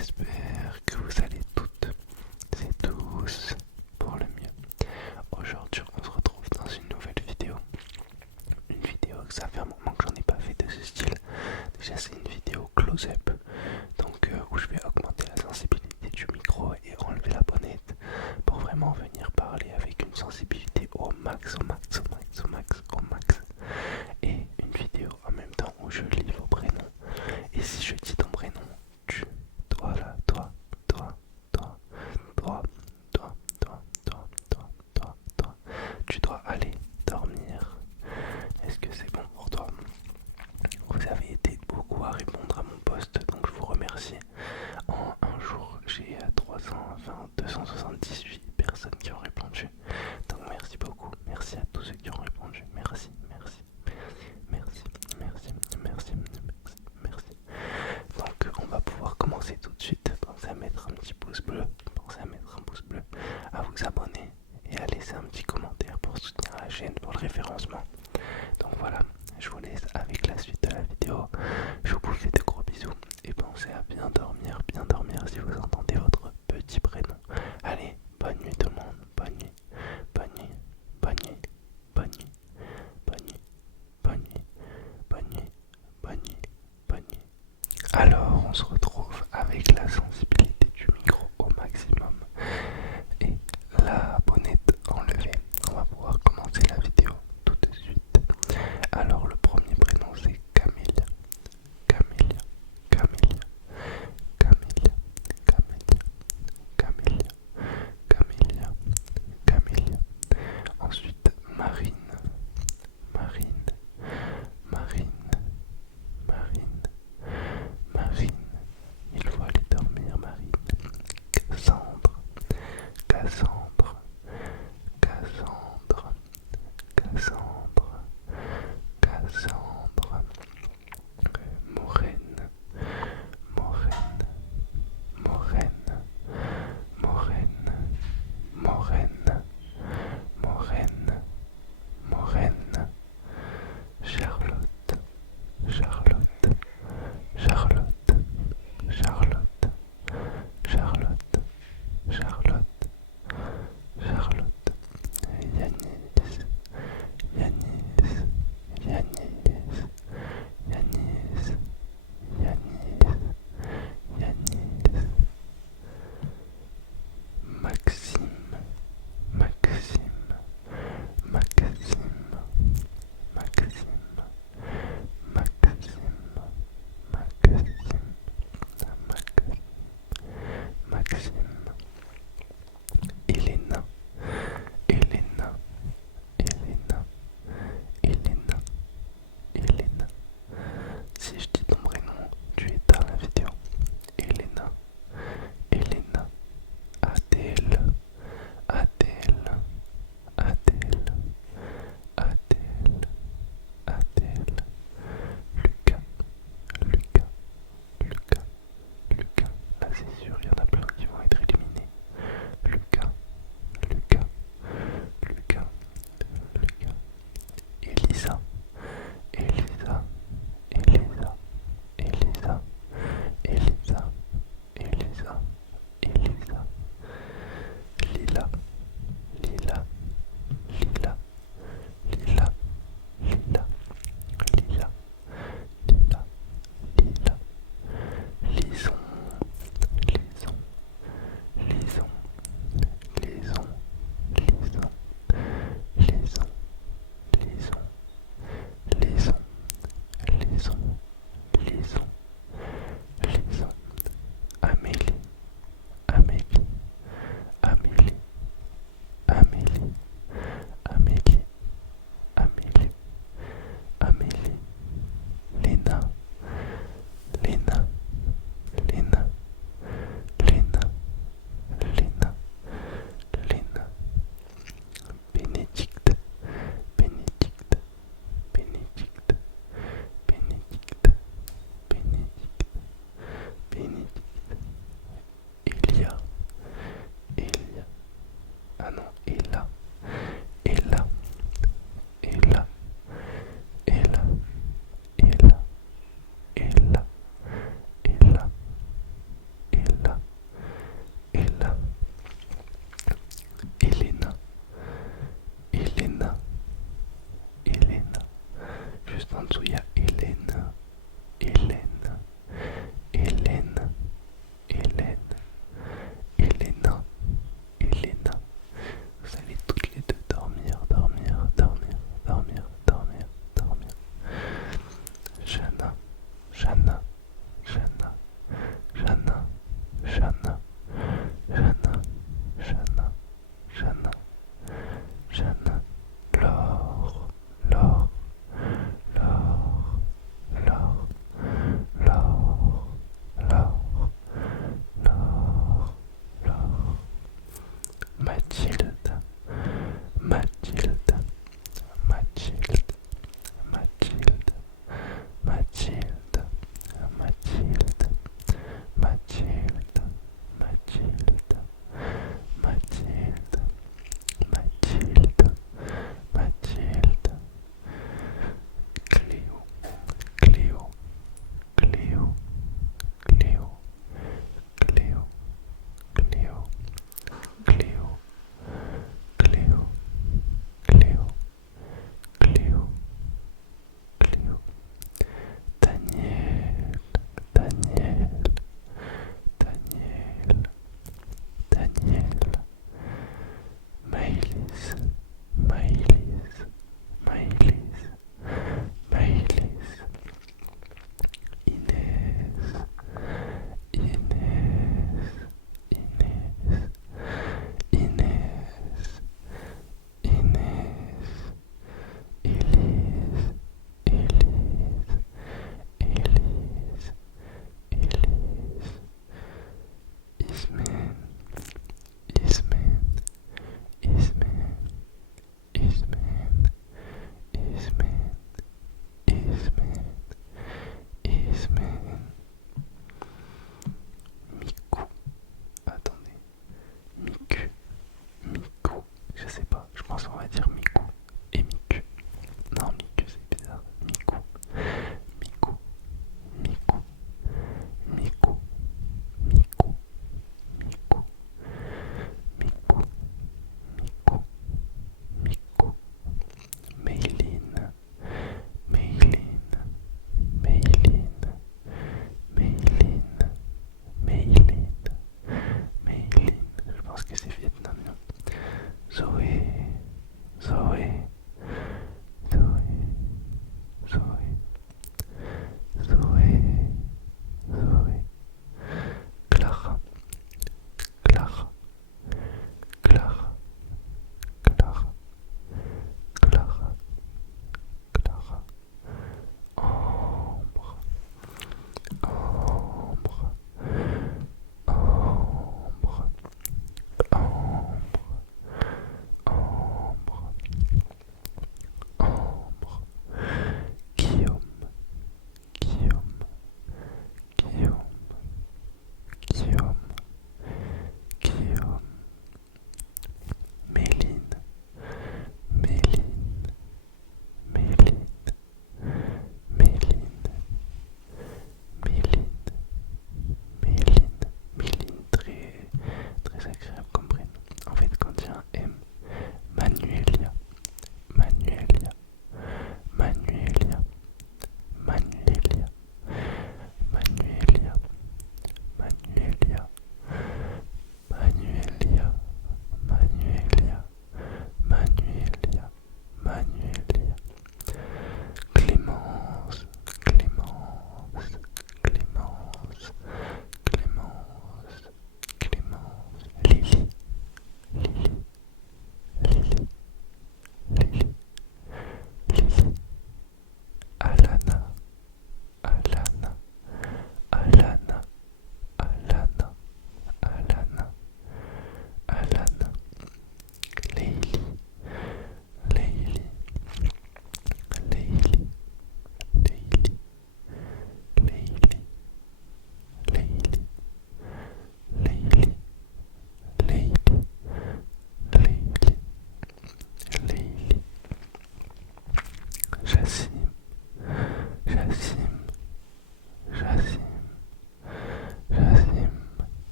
J'espère que vous allez toutes et tous pour le mieux. Aujourd'hui, on se retrouve dans une nouvelle vidéo. Une vidéo que ça fait un moment que j'en ai pas fait de ce style. Déjà, c'est une vidéo close-up, donc où je vais augmenter la sensibilité du micro et enlever la bonnette pour vraiment venir parler avec une sensibilité au max, au max, au max, au max, au max. Et une vidéo en même temps où je lis vos prénoms. Et si je dis ton prénom, tu, toi là, toi, toi, toi, toi, toi, toi, toi, toi, toi, tu dois aller dormir. Est-ce que c'est bon pour toi? Vous avez été beaucoup à répondre à mon post, donc je vous remercie. En un jour, j'ai 278 personnes qui ont répondu. Donc merci beaucoup, merci à tous ceux qui ont répondu. Merci, merci, merci, merci, merci, merci, merci. Donc on va pouvoir commencer tout de suite. Pensez à mettre un petit pouce bleu, pensez à mettre un pouce bleu, à vous abonner et à laisser un petit commentaire pour soutenir la chaîne, pour le référencement. Donc voilà, je vous laisse avec la suite de la vidéo. Je vous fais de gros bisous et pensez à bien dormir si vous entendez votre petit prénom. Allez, bonne nuit tout le monde, bonne nuit, bonne nuit, bonne nuit, bonne nuit, bonne nuit, bonne nuit, bonne nuit, bonne nuit, bonne nuit. Alors on se retrouve avec la sensibilité du micro au maximum et la bonnette enlevée. On va pouvoir commencer la vidéo tout de suite. Alors le premier prénom c'est Camélia, Camélia, Camélia, Camélia, Camélia, Camélia, Camélia, Camélia. Ensuite Marine, Marine, Marine, Marine, Marine. Il faut aller dormir, Marine. dessous, il y a Hélène, Hélène, Hélène, Hélène, Héléna, Héléna. Vous allez toutes les deux dormir, dormir, dormir, dormir, dormir, dormir. Jana, Jana, Jana, Jana, Jana, Jana, Jana, Jana, Jana, Laure, Laure, Laure,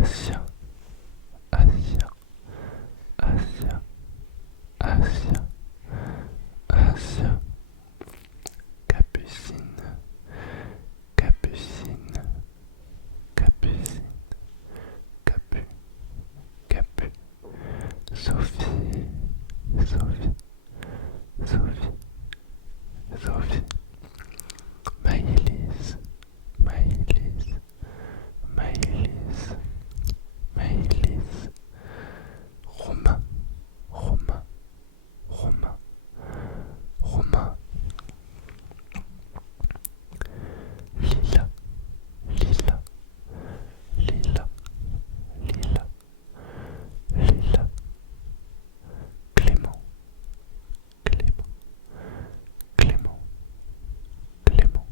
Asia, Asia, Asia, Asia, Asia, Capucine, Capucine, Capucine, Capu, Capu, Sophie, Sophie, Sophie, Sophie, Maëlys, Maëlys, Maëlys, Maëlys, Romain, Romain, Romain, Romain, Lila, Lila, Lila, Lila, Lila, Clément, Clément, Clément, Clément,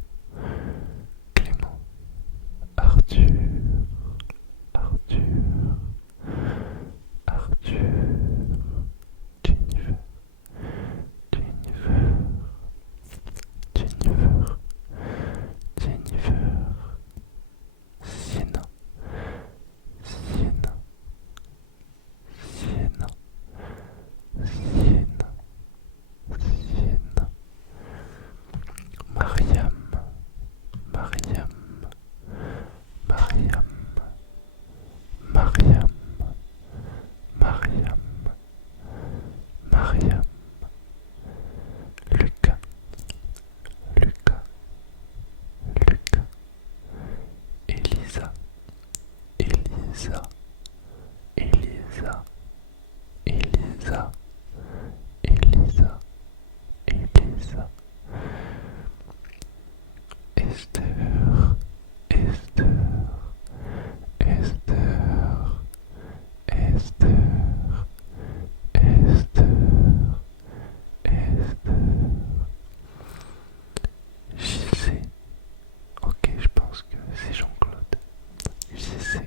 Clément, Arthur, Arthur, Arthur, Jennifer, Jennifer, Jennifer, Jennifer, Sienna, Sienna, Sienna, Sienna, Sienna, Mariam, Mariam, Mariam, Mariam, Mariam, Mariam, Lucas, Lucas, Lucas, Elisa, Elisa, Elisa, Elisa, Elisa, Elisa, Esther, Esther, Esther, Esther, Esther, Esther, JC, ok, je pense que c'est Jean-Claude, JC,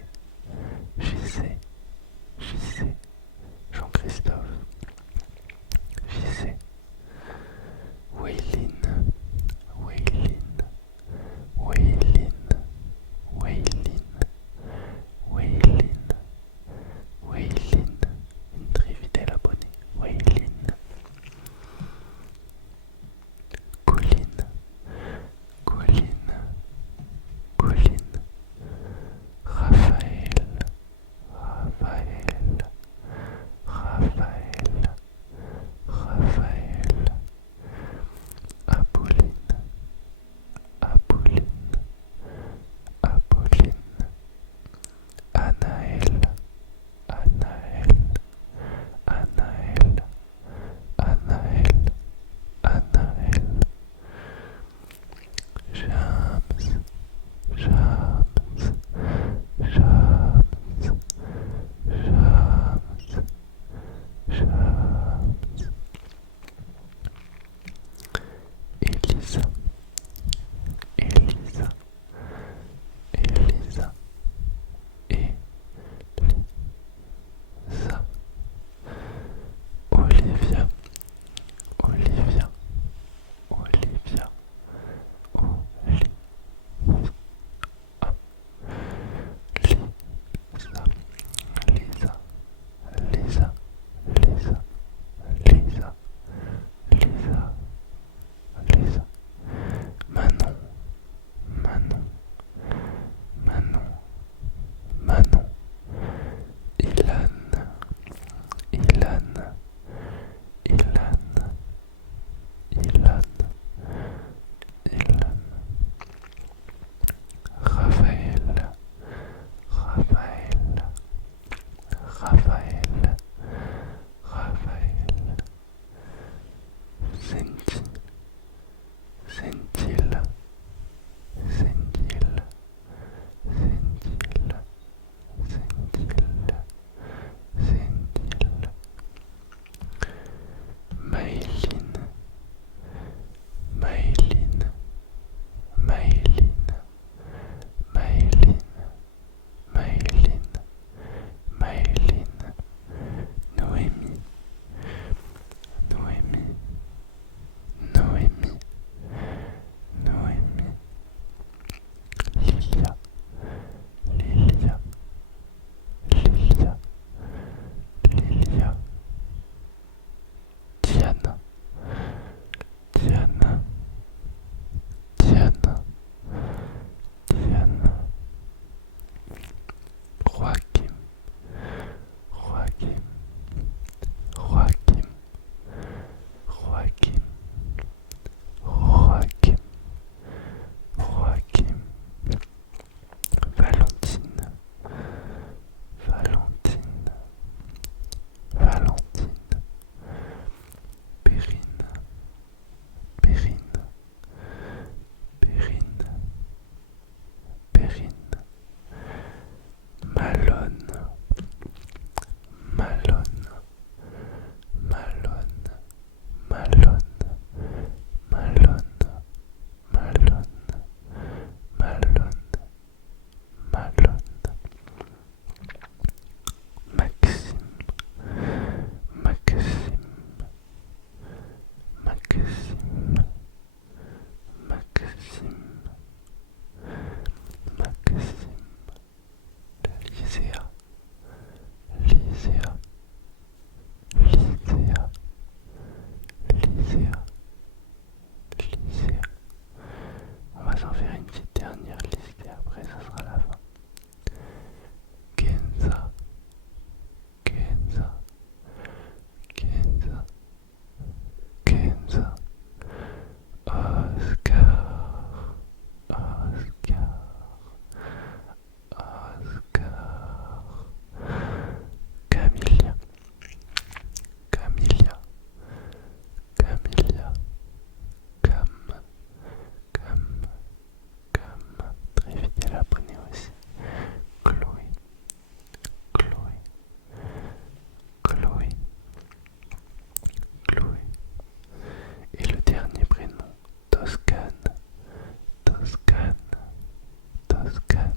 Toscane,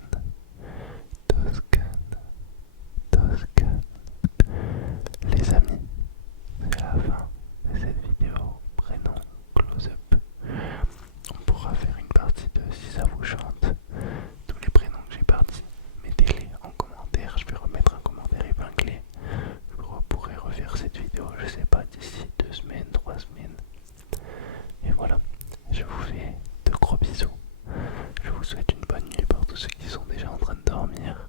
Toscane, Toscane. Les amis, c'est la fin de cette vidéo. Prénom, close-up. On pourra faire une partie 2 si ça vous chante. Tous les prénoms que j'ai partis, mettez-les en commentaire. Je vais remettre un commentaire épinglé. Je pourrais refaire cette vidéo, je sais pas, d'ici 2 semaines, 3 semaines. Et voilà, je vous fais de gros bisous. Je vous souhaite une bonne nuit pour tous ceux qui sont déjà en train de dormir.